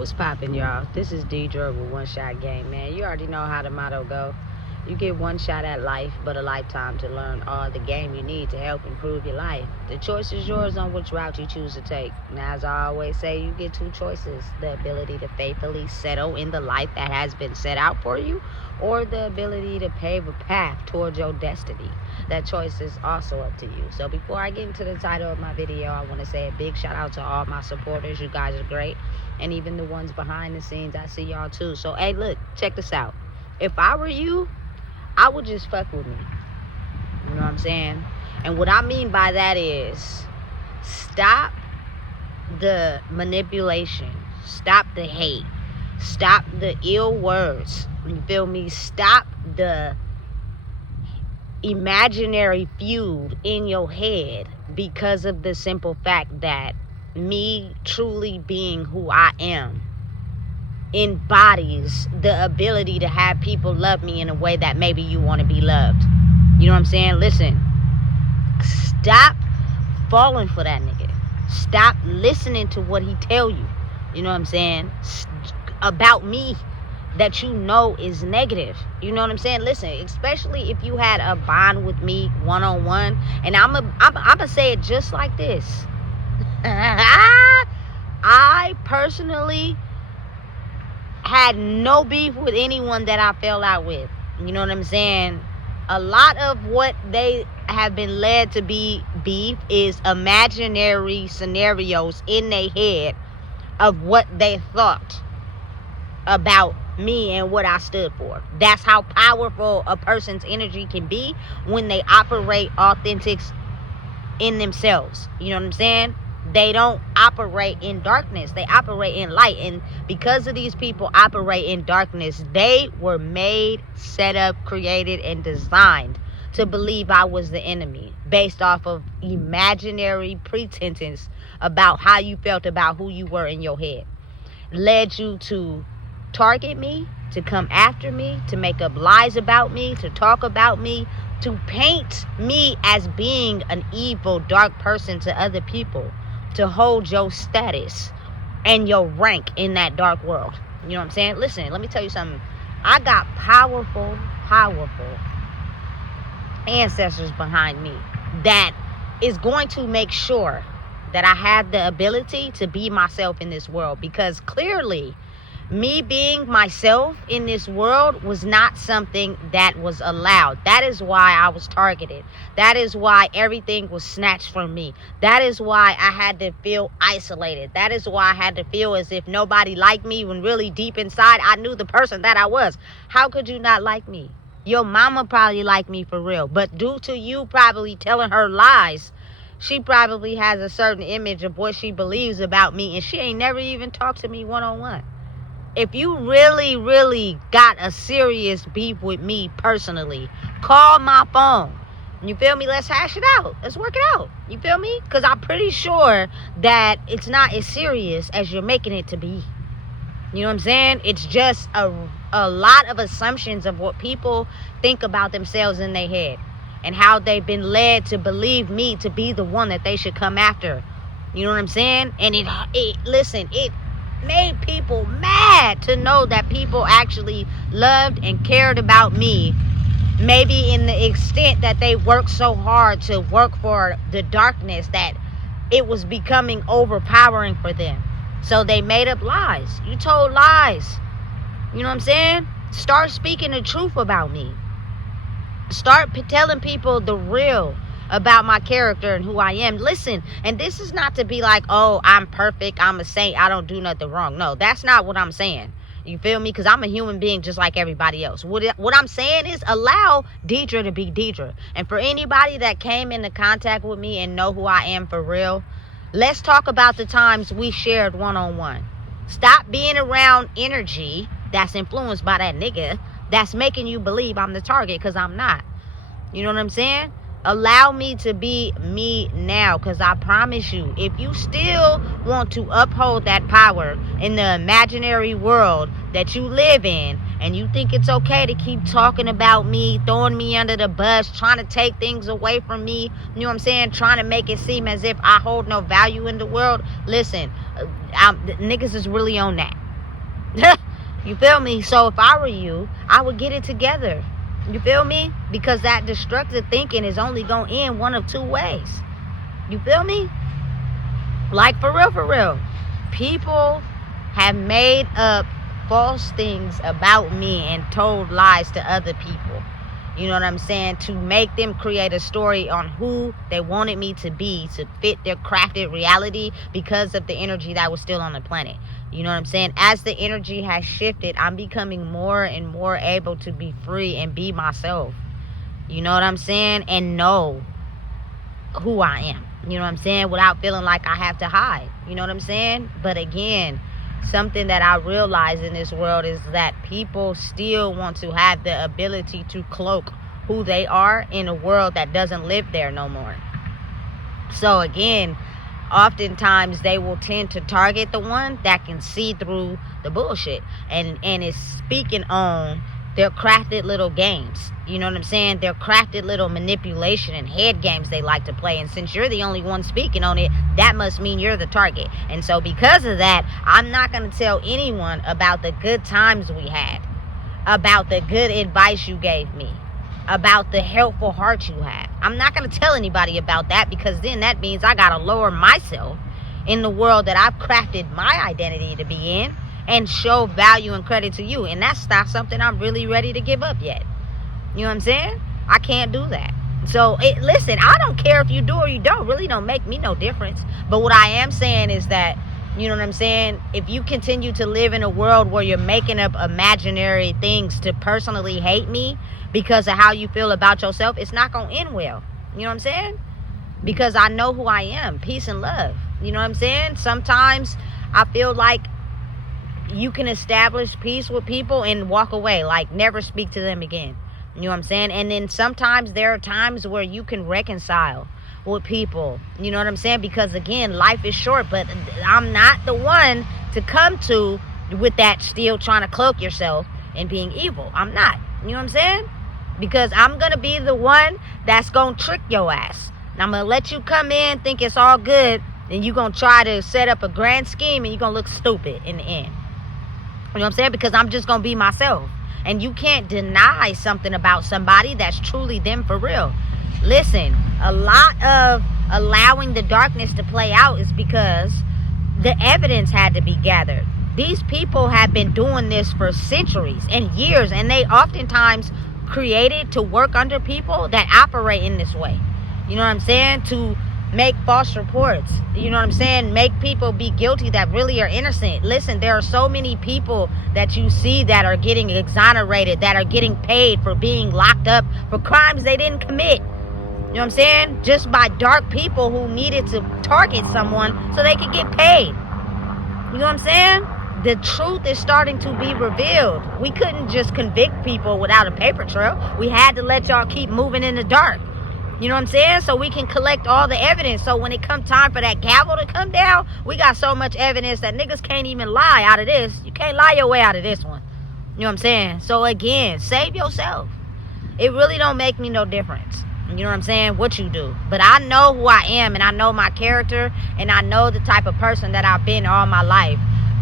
What's poppin', y'all? This is Deidre with One Shot Game, man. You already know how the motto go. You get one shot at life, but a lifetime to learn all the game you need to help improve your life. The choice is yours on which route you choose to take. Now, as I always say, you get two choices: the ability to faithfully settle in the life that has been set out for you, or the ability to pave a path towards your destiny. That choice is also up to you. So before I get into the title of my video, I want to say a big shout out to all my supporters. You guys are great. And even the ones behind the scenes, I see y'all too. So, hey, look, check this out. If I were you, I would just fuck with me. You know what I'm saying? And what I mean by that is stop the manipulation. Stop the hate. Stop the ill words. You feel me? Stop the imaginary feud in your head because of the simple fact that me truly being who I am embodies the ability to have people love me in a way that maybe you want to be loved. You know what I'm saying? Listen, stop falling for that nigga. Stop listening to what he tell you. You know what I'm saying? About me that you know is negative. You know what I'm saying? Listen, especially if you had a bond with me one-on-one, and I'm gonna say it just like this. I personally had no beef with anyone that I fell out with. You know what I'm saying? A lot of what they have been led to be beef is imaginary scenarios in their head of what they thought about me and what I stood for. That's how powerful a person's energy can be when they operate authentic in themselves. You know what I'm saying? They don't operate in darkness. They operate in light. And because of these people operate in darkness, they were made, set up, created, and designed to believe I was the enemy based off of imaginary pretenses about how you felt about who you were in your head. Led you to target me, to come after me, to make up lies about me, to talk about me, to paint me as being an evil, dark person to other people, to hold your status and your rank in that dark world. You know what I'm saying? Listen, let me tell you something. I got powerful ancestors behind me that is going to make sure that I have the ability to be myself in this world, because clearly me being myself in this world was not something that was allowed. That is why I was targeted. That is why everything was snatched from me. That is why I had to feel isolated. That is why I had to feel as if nobody liked me, when really deep inside I knew the person that I was. How could you not like me? Your mama probably liked me for real, but due to you probably telling her lies, she probably has a certain image of what she believes about me, and she ain't never even talked to me one-on-one. If you really got a serious beef with me personally, call my phone. You feel me? Let's hash it out. Let's work it out. You feel me? Because I'm pretty sure that it's not as serious as you're making it to be. You know what I'm saying? It's just a lot of assumptions of what people think about themselves in their head, and how they've been led to believe me to be the one that they should come after. You know what I'm saying? And it made people mad to know that people actually loved and cared about me, maybe in the extent that they worked so hard to work for the darkness that it was becoming overpowering for them. So they made up lies. You told lies. You know what I'm saying? Start speaking the truth about me. Start telling people the real about my character and who I am. Listen, and this is not to be like, oh, I'm perfect, I'm a saint, I don't do nothing wrong. No, that's not what I'm saying. You feel me? Because I'm a human being just like everybody else. What I'm saying is allow Deidre to be Deidre. And for anybody that came into contact with me and know who I am for real, let's talk about the times we shared one-on-one. Stop being around energy that's influenced by that nigga that's making you believe I'm the target, because I'm not. You know what I'm saying? Allow me to be me now, because I promise you, if you still want to uphold that power in the imaginary world that you live in, and you think it's okay to keep talking about me, throwing me under the bus, trying to take things away from me, you know what I'm saying, trying to make it seem as if I hold no value in the world, listen, niggas is really on that. You feel me? So if I were you, I would get it together. You feel me? Because that destructive thinking is only going to end one of two ways. You feel me? Like, for real, for real. People have made up false things about me and told lies to other people. You know what I'm saying? To make them create a story on who they wanted me to be to fit their crafted reality because of the energy that was still on the planet. You know what I'm saying? As the energy has shifted, I'm becoming more and more able to be free and be myself. You know what I'm saying? And know who I am. You know what I'm saying? Without feeling like I have to hide. You know what I'm saying? But again, something that I realize in this world is that people still want to have the ability to cloak who they are in a world that doesn't live there no more. So again, oftentimes they will tend to target the one that can see through the bullshit and is speaking on their crafted little games. You know what I'm saying? Their crafted little manipulation and head games they like to play. And since you're the only one speaking on it, that must mean you're the target. And so because of that, I'm not going to tell anyone about the good times we had, about the good advice you gave me, about the helpful heart you have. I'm not going to tell anybody about that, because then that means I got to lower myself in the world that I've crafted my identity to be in and show value and credit to you. And that's not something I'm really ready to give up yet. You know what I'm saying? I can't do that. So, listen, I don't care if you do or you don't. Really don't make me no difference. But what I am saying is that, you know what I'm saying? If you continue to live in a world where you're making up imaginary things to personally hate me because of how you feel about yourself, it's not going to end well. You know what I'm saying? Because I know who I am. Peace and love. You know what I'm saying? Sometimes I feel like you can establish peace with people and walk away, like never speak to them again. You know what I'm saying? And then sometimes there are times where you can reconcile with people. You know what I'm saying? Because again, life is short, but I'm not the one to come to with that still trying to cloak yourself and being evil. I'm not. You know what I'm saying? Because I'm going to be the one that's going to trick your ass. And I'm going to let you come in, think it's all good, and you're going to try to set up a grand scheme and you're going to look stupid in the end. You know what I'm saying? Because I'm just going to be myself. And you can't deny something about somebody that's truly them for real. Listen, a lot of allowing the darkness to play out is because the evidence had to be gathered. These people have been doing this for centuries and years, and they oftentimes created to work under people that operate in this way. You know what I'm saying? To make false reports. You know what I'm saying? Make people be guilty that really are innocent. Listen, there are so many people that you see that are getting exonerated, that are getting paid for being locked up for crimes they didn't commit. You know what I'm saying? Just by dark people who needed to target someone so they could get paid. You know what I'm saying? The truth is starting to be revealed. We couldn't just convict people without a paper trail. We had to let y'all keep moving in the dark. You know what I'm saying? So we can collect all the evidence. So when it come time for that gavel to come down, we got so much evidence that niggas can't even lie out of this. You can't lie your way out of this one. You know what I'm saying? So again, save yourself. It really don't make me no difference. You know what I'm saying? What you do. But I know who I am, and I know my character, and I know the type of person that I've been all my life.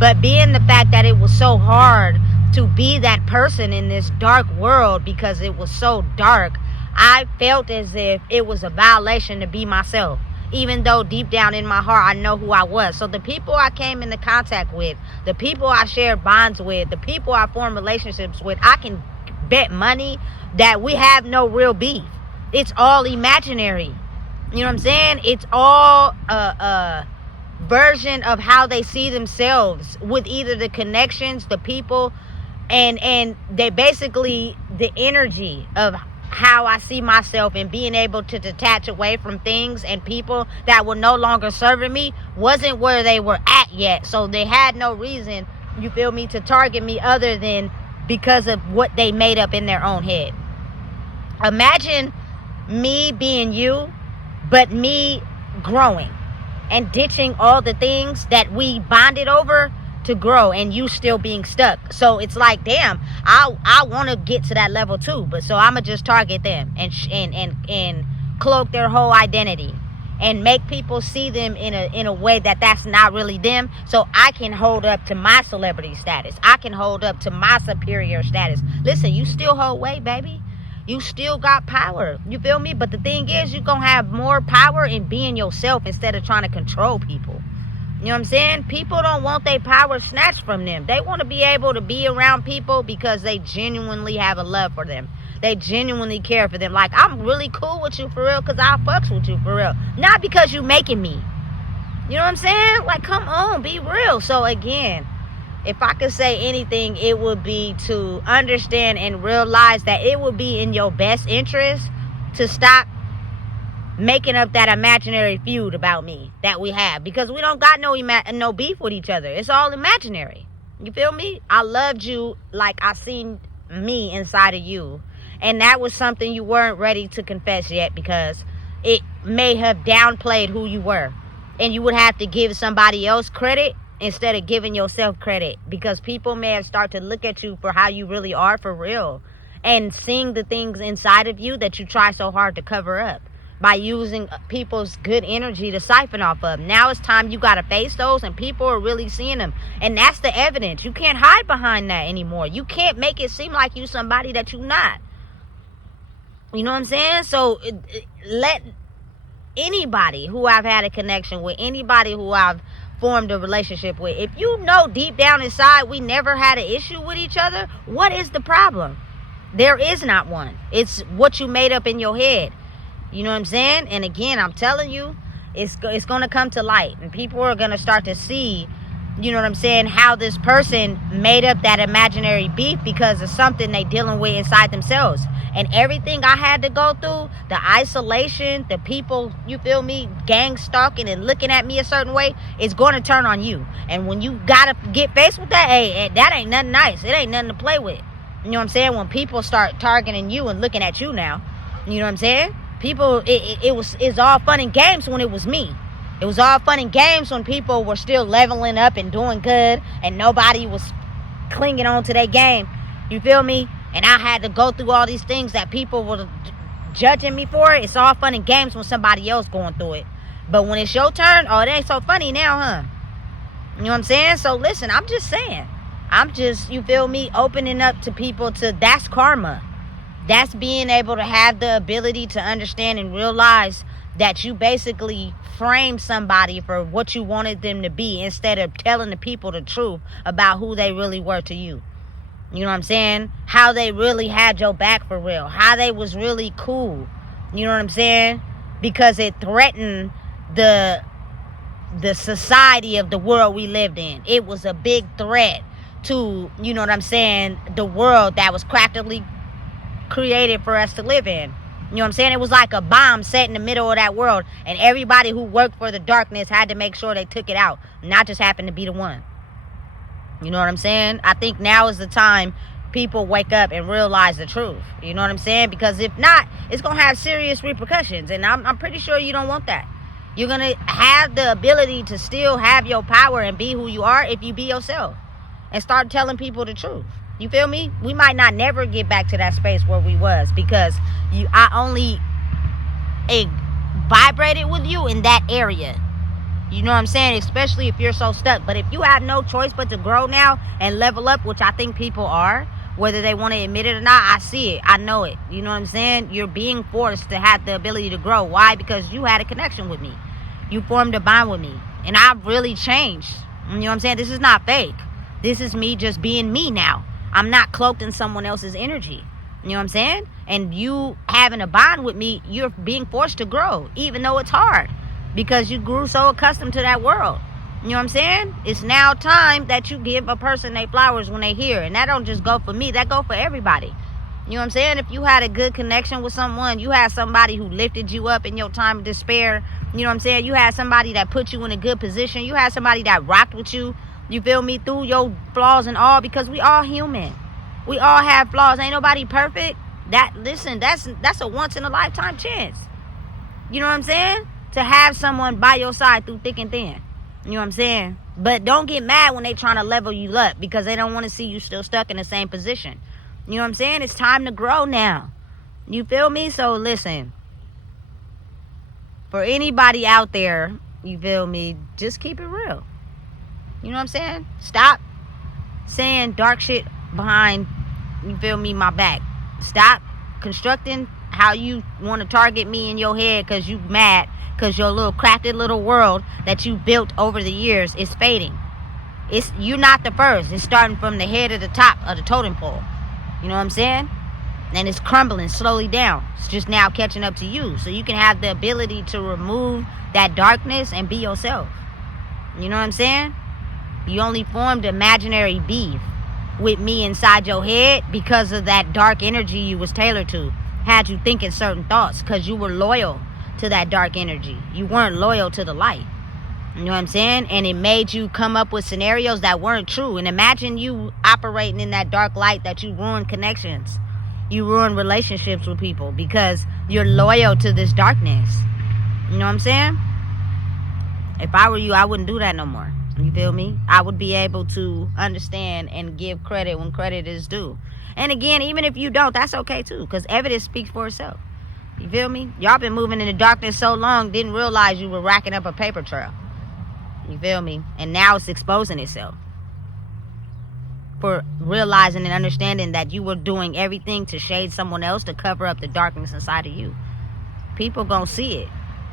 But being the fact that it was so hard to be that person in this dark world because it was so dark, I felt as if it was a violation to be myself, even though deep down in my heart I know who I was. So the people I came into contact with, the people I shared bonds with, the people I formed relationships with, I can bet money that we have no real beef. It's all imaginary. You know what I'm saying? It's all a version of how they see themselves with either the connections, the people, and they basically the energy of how I see myself, and being able to detach away from things and people that were no longer serving me wasn't where they were at yet. So they had no reason, you feel me, to target me other than because of what they made up in their own head. Imagine me being you, but me growing and ditching all the things that we bonded over to grow, and you still being stuck. So it's like, damn, I want to get to that level too, but so I'ma just target them and cloak their whole identity. and make people see them in a way that's not really them, so I can hold up to my celebrity status. I can hold up to my superior status. Listen, you still hold weight, baby. You still got power. You feel me? But the thing is, you're gonna have more power in being yourself instead of trying to control people. You know what I'm saying? People don't want their power snatched from them. They want to be able to be around people because they genuinely have a love for them. They genuinely care for them. Like, I'm really cool with you for real because I fucks with you for real. Not because you making me. You know what I'm saying? Like, come on, be real. So again, if I could say anything, it would be to understand and realize that it would be in your best interest to stop making up that imaginary feud about me that we have, because we don't got no beef with each other. It's all imaginary. You feel me? I loved you like I seen me inside of you, and that was something you weren't ready to confess yet because it may have downplayed who you were, and you would have to give somebody else credit instead of giving yourself credit, because people may have started to look at you for how you really are for real and seeing the things inside of you that you try so hard to cover up by using people's good energy to siphon off of. Now it's time you got to face those, and people are really seeing them. And that's the evidence. You can't hide behind that anymore. You can't make it seem like you somebody that you're not. You know what I'm saying? So let anybody who I've had a connection with, anybody who I've formed a relationship with, if you know deep down inside we never had an issue with each other, what is the problem? There is not one. It's what you made up in your head. You know what I'm saying? And again, I'm telling you, it's going to come to light. And people are going to start to see, you know what I'm saying, how this person made up that imaginary beef because of something they dealing with inside themselves. And everything I had to go through, the isolation, the people, you feel me, gang stalking and looking at me a certain way, is going to turn on you. And when you got to get faced with that, hey, that ain't nothing nice. It ain't nothing to play with. You know what I'm saying? When people start targeting you and looking at you now, you know what I'm saying? People, it's all fun and games when it was me. It was all fun and games when people were still leveling up and doing good and nobody was clinging on to their game. You feel me? And I had to go through all these things that people were judging me for. It's all fun and games when somebody else going through it. But when it's your turn, oh, it ain't so funny now, huh? You know what I'm saying? So listen, I'm just saying. I'm just, you feel me, opening up to people to, that's karma. That's being able to have the ability to understand and realize that you basically framed somebody for what you wanted them to be instead of telling the people the truth about who they really were to you. You know what I'm saying? How they really had your back for real. How they was really cool. You know what I'm saying? Because it threatened the society of the world we lived in. It was a big threat to, you know what I'm saying, the world that was practically created for us to live in. You know what I'm saying? It was like a bomb set in the middle of that world, and everybody who worked for the darkness had to make sure they took it out, not just happened to be the one. You know what I'm saying? I think now is the time people wake up and realize the truth. You know what I'm saying? Because if not, it's going to have serious repercussions, and I'm pretty sure you don't want that. You're going to have the ability to still have your power and be who you are if you be yourself and start telling people the truth. You feel me? We might not never get back to that space where we was, because I only vibrated with you in that area. You know what I'm saying? Especially if you're so stuck. But if you have no choice but to grow now and level up, which I think people are, whether they want to admit it or not, I see it. I know it. You know what I'm saying? You're being forced to have the ability to grow. Why? Because you had a connection with me. You formed a bond with me. And I've really changed. You know what I'm saying? This is not fake. This is me just being me now. I'm not cloaked in someone else's energy. You know what I'm saying? And you having a bond with me, you're being forced to grow, even though it's hard, because you grew so accustomed to that world. You know what I'm saying? It's now time that you give a person their flowers when they here. And that don't just go for me. That go for everybody. You know what I'm saying? If you had a good connection with someone, you had somebody who lifted you up in your time of despair. You know what I'm saying? You had somebody that put you in a good position. You had somebody that rocked with you. You feel me? Through your flaws and all, because we all human. We all have flaws. Ain't nobody perfect. Listen, that's a once in a lifetime chance. You know what I'm saying? To have someone by your side through thick and thin. You know what I'm saying? But don't get mad when they trying to level you up, because they don't want to see you still stuck in the same position. You know what I'm saying? It's time to grow now. You feel me? So listen, for anybody out there, you feel me, just keep it real. You know what I'm saying? Stop saying dark shit behind, you feel me, my back. Stop constructing how you want to target me in your head because you mad because your little crafted little world that you built over the years is fading. You're not the first. It's starting from the head to the top of the totem pole. You know what I'm saying? And it's crumbling slowly down. It's just now catching up to you. So you can have the ability to remove that darkness and be yourself. You know what I'm saying? You only formed imaginary beef with me inside your head because of that dark energy you was tailored to. Had you thinking certain thoughts because you were loyal to that dark energy. You weren't loyal to the light. You know what I'm saying? And it made you come up with scenarios that weren't true. And imagine you operating in that dark light that you ruined connections. You ruin relationships with people because you're loyal to this darkness. You know what I'm saying? If I were you, I wouldn't do that no more. You feel me? I would be able to understand and give credit when credit is due. And again, even if you don't, that's okay too, because evidence speaks for itself. You feel me? Y'all been moving in the darkness so long, didn't realize you were racking up a paper trail. You feel me? And now it's exposing itself. For realizing and understanding that you were doing everything to shade someone else to cover up the darkness inside of you. People gonna see it.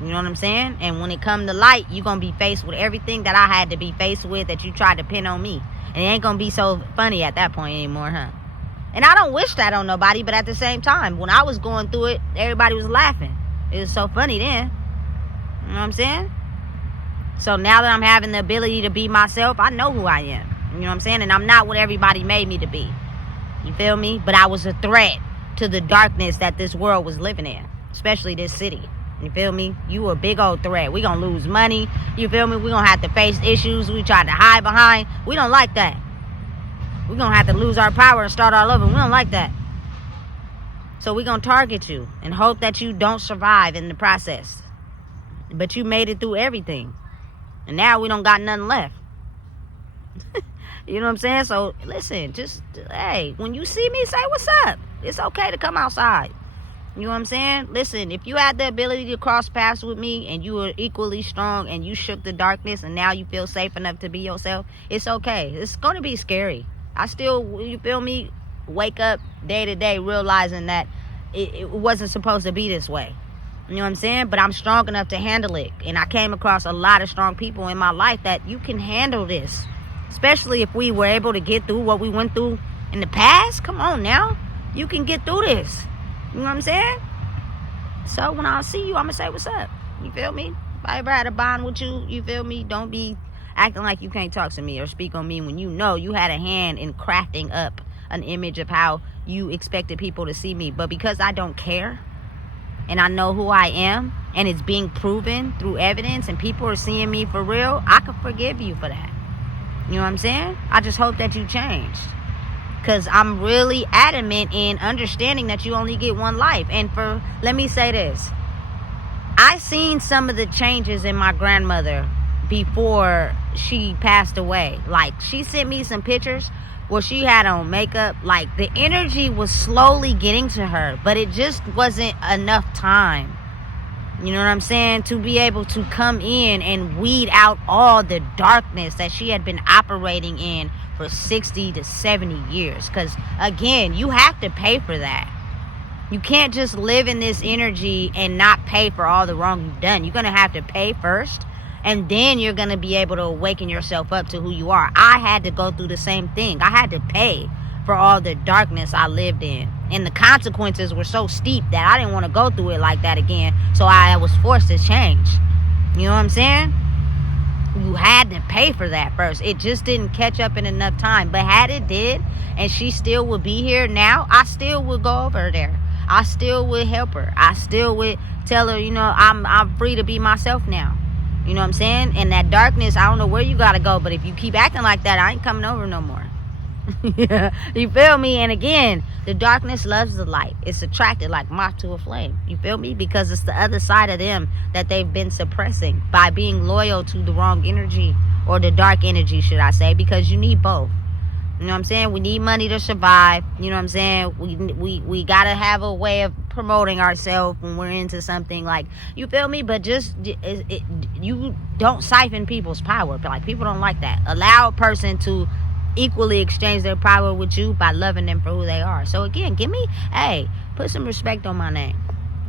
You know what I'm saying? And when it come to light, you gonna be faced with everything that I had to be faced with that you tried to pin on me. And it ain't gonna be so funny at that point anymore, huh? And I don't wish that on nobody, but at the same time, when I was going through it, everybody was laughing. It was so funny then. You know what I'm saying? So now that I'm having the ability to be myself, I know who I am. You know what I'm saying? And I'm not what everybody made me to be. You feel me? But I was a threat to the darkness that this world was living in. Especially this city. You feel me? You a big old threat. We gonna lose money. You feel me? We gonna have to face issues we try to hide behind. We don't like that. We gonna have to lose our power and start all over. We don't like that. So we gonna target you and hope that you don't survive in the process. But you made it through everything. And now we don't got nothing left. You know what I'm saying? So listen, just, hey, when you see me, say what's up. It's okay to come outside. You know what I'm saying? Listen, if you had the ability to cross paths with me and you were equally strong and you shook the darkness and now you feel safe enough to be yourself, it's okay. It's going to be scary. I still, you feel me, wake up day to day realizing that it wasn't supposed to be this way. You know what I'm saying? But I'm strong enough to handle it. And I came across a lot of strong people in my life that you can handle this. Especially if we were able to get through what we went through in the past. Come on now. You can get through this. You know what I'm saying? So when I see you, I'm going to say what's up. You feel me? If I ever had a bond with you, you feel me? Don't be acting like you can't talk to me or speak on me when you know you had a hand in crafting up an image of how you expected people to see me. But because I don't care and I know who I am and it's being proven through evidence and people are seeing me for real, I can forgive you for that. You know what I'm saying? I just hope that you changed. Because I'm really adamant in understanding that you only get one life. And let me say this. I seen some of the changes in my grandmother before she passed away. Like, she sent me some pictures where she had on makeup. Like, the energy was slowly getting to her. But it just wasn't enough time. You know what I'm saying? To be able to come in and weed out all the darkness that she had been operating in for 60 to 70 years. Because, again, you have to pay for that. You can't just live in this energy and not pay for all the wrong you've done. You're going to have to pay first. And then you're going to be able to awaken yourself up to who you are. I had to go through the same thing. I had to pay for all the darkness I lived in. And the consequences were so steep that I didn't want to go through it like that again. So I was forced to change. You know what I'm saying? You had to pay for that first. It just didn't catch up in enough time. But had it did, and she still would be here now, I still would go over there. I still would help her. I still would tell her, you know, I'm free to be myself now. You know what I'm saying? And that darkness, I don't know where you got to go. But if you keep acting like that, I ain't coming over no more. You feel me? And again, the darkness loves the light. It's attracted like moth to a flame. You feel me? Because it's the other side of them that they've been suppressing by being loyal to the wrong energy, or the dark energy, should I say, because you need both. You know what I'm saying? We need money to survive. You know what I'm saying? We gotta have a way of promoting ourselves when we're into something, like, you feel me? But just you don't siphon people's power. Like, people don't like that. Allow a person to equally exchange their power with you by loving them for who they are. So again, put some respect on my name,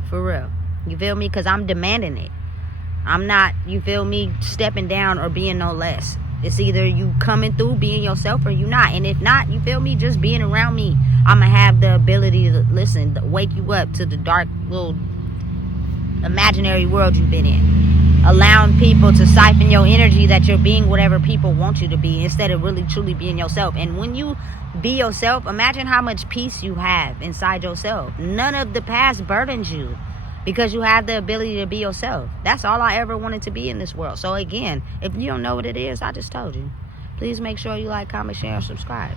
for real. You feel me? Because I'm demanding it. I'm not, you feel me, stepping down or being no less. It's either you coming through being yourself or you not. And if not, you feel me, just being around me, I'm going to have the ability to listen, to wake you up to the dark little imaginary world you've been in. Allowing people to siphon your energy that you're being whatever people want you to be, instead of really truly being yourself. And when you be yourself, imagine how much peace you have inside yourself. None of the past burdens you, because you have the ability to be yourself. That's all I ever wanted to be in this world. So again, if you don't know what it is, I just told you. Please make sure you like, comment, share, and subscribe.